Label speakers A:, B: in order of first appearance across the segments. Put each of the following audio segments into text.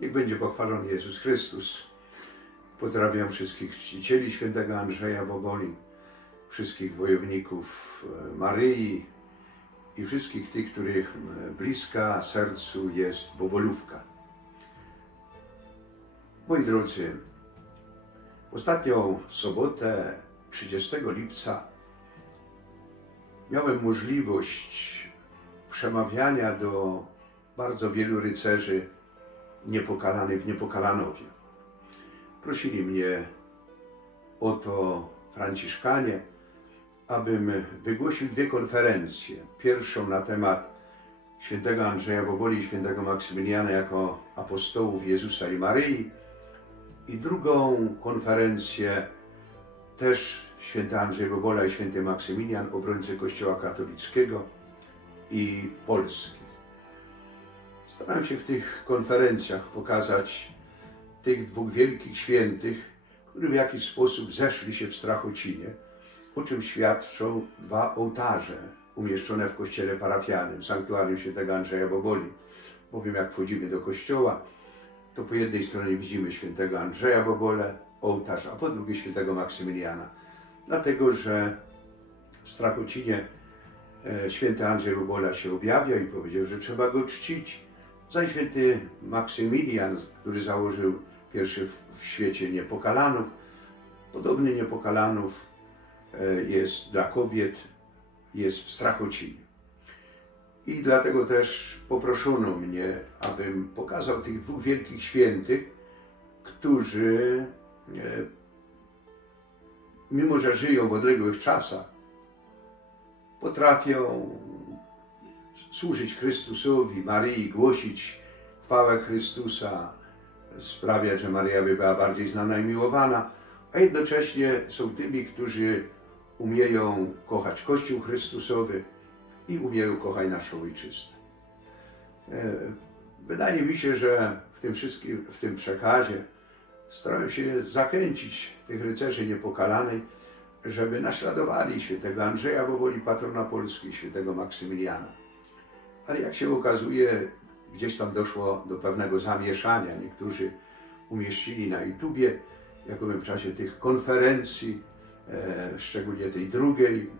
A: Niech będzie pochwalony Jezus Chrystus. Pozdrawiam wszystkich czcicieli świętego Andrzeja Boboli, wszystkich wojowników e, Maryi i wszystkich tych, których bliska sercu jest Bobolówka. Moi drodzy, w ostatnią sobotę 30 lipca miałem możliwość przemawiania do bardzo wielu rycerzy niepokalanych Niepokalanowie. Prosili mnie o to Franciszkanie, abym wygłosił dwie konferencje. Pierwszą na temat świętego Andrzeja Boboli i świętego Maksymiliana jako apostołów Jezusa i Maryi i drugą konferencję też święty Andrzej Bobola i święty Maksymilian, obrońcy Kościoła katolickiego i Polski. Staram się w tych konferencjach pokazać tych dwóch wielkich świętych, którzy w jakiś sposób zeszli się w Strachocinie, o czym świadczą dwa ołtarze umieszczone w kościele parafialnym, sanktuarium świętego Andrzeja Boboli. Bowiem jak wchodzimy do kościoła, to po jednej stronie widzimy świętego Andrzeja Bobole, ołtarz, a po drugiej świętego Maksymiliana. Dlatego, że w Strachocinie e, święty Andrzej Bobola się objawiał i powiedział, że trzeba go czcić. Zaś święty Maksymilian, który założył pierwszy w, w świecie Niepokalanów, podobny Niepokalanów e, jest dla kobiet, jest w Strachocinie. I dlatego też poproszono mnie, abym pokazał tych dwóch wielkich świętych, którzy, e, mimo że żyją w odległych czasach, potrafią służyć Chrystusowi, Maryi, głosić chwałę Chrystusa, sprawiać, że Maryja by była bardziej znana i miłowana, a jednocześnie są tymi, którzy umieją kochać Kościół Chrystusowy i umieją kochać naszą ojczyznę. E, Wydaje mi się, że w tym wszystkim, w tym przekazie starałem się zachęcić tych rycerzy niepokalanych, żeby naśladowali świętego Andrzeja Boboli, patrona Polski, świętego Maksymiliana. Ale jak się okazuje, gdzieś tam doszło do pewnego zamieszania. Niektórzy umieścili na YouTubie, jakobym w czasie tych konferencji, e, szczególnie tej drugiej,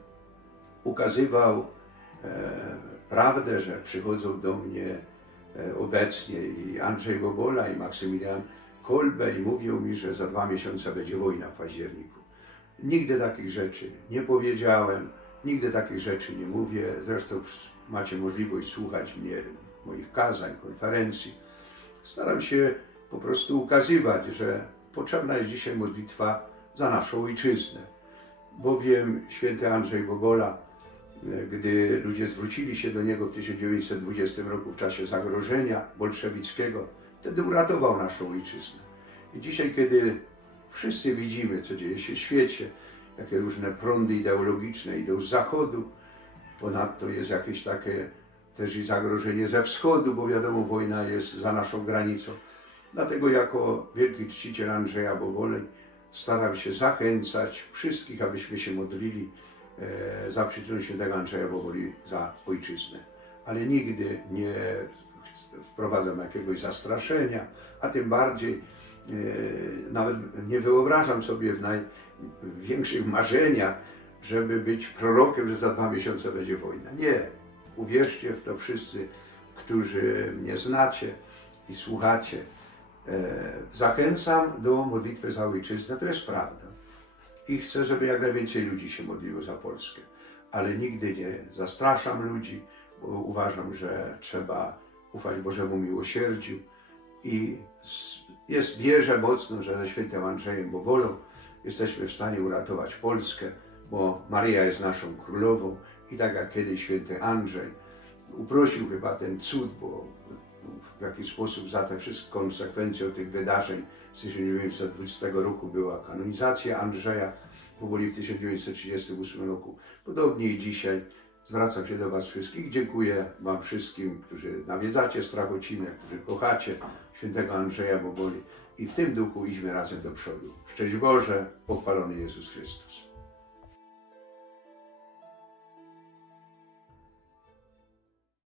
A: ukazywał e, prawdę, że przychodzą do mnie e, obecnie i Andrzej Bobola i Maksymilian Kolbe i mówią mi, że za dwa miesiące będzie wojna w październiku. Nigdy takich rzeczy nie powiedziałem, nigdy takich rzeczy nie mówię. Zresztą macie możliwość słuchać mnie, moich kazań, konferencji. Staram się po prostu ukazywać, że potrzebna jest dzisiaj modlitwa za naszą ojczyznę. Bowiem święty Andrzej Bobola, e, gdy ludzie zwrócili się do niego w 1920 roku w czasie zagrożenia bolszewickiego, wtedy uratował naszą ojczyznę. I dzisiaj, kiedy wszyscy widzimy, co dzieje się w świecie, jakie różne prądy ideologiczne idą z zachodu, ponadto jest jakieś takie też i zagrożenie ze wschodu, bo wiadomo, wojna jest za naszą granicą. Dlatego jako wielki czciciel Andrzeja Boboli staram się zachęcać wszystkich, abyśmy się modlili e, za przyczyną świętego Andrzeja Boboli za ojczyznę. Ale nigdy nie wprowadzam jakiegoś zastraszenia, a tym bardziej nawet nie wyobrażam sobie w największych marzeniach, żeby być prorokiem, że za dwa miesiące będzie wojna. Nie. Uwierzcie w to wszyscy, którzy mnie znacie i słuchacie. E, Zachęcam do modlitwy za ojczyznę, to jest prawda. I chcę, żeby jak najwięcej ludzi się modliło za Polskę. Ale nigdy nie zastraszam ludzi, bo uważam, że trzeba ufać Bożemu miłosierdziu i jest, wierzę mocno, że ze świętym Andrzejem Bobolą jesteśmy w stanie uratować Polskę, bo Maryja jest naszą królową i tak jak kiedyś święty Andrzej uprosił chyba ten cud, bo w jakiś sposób za te wszystkie konsekwencje tych wydarzeń z 1920 roku była kanonizacja Andrzeja Boboli w 1938 roku. Podobnie i dzisiaj zwracam się do Was wszystkich. Dziękuję Wam wszystkim, którzy nawiedzacie Strachocinę, którzy kochacie świętego Andrzeja Boboli i w tym duchu idźmy razem do przodu. Szczęść Boże, pochwalony Jezus Chrystus.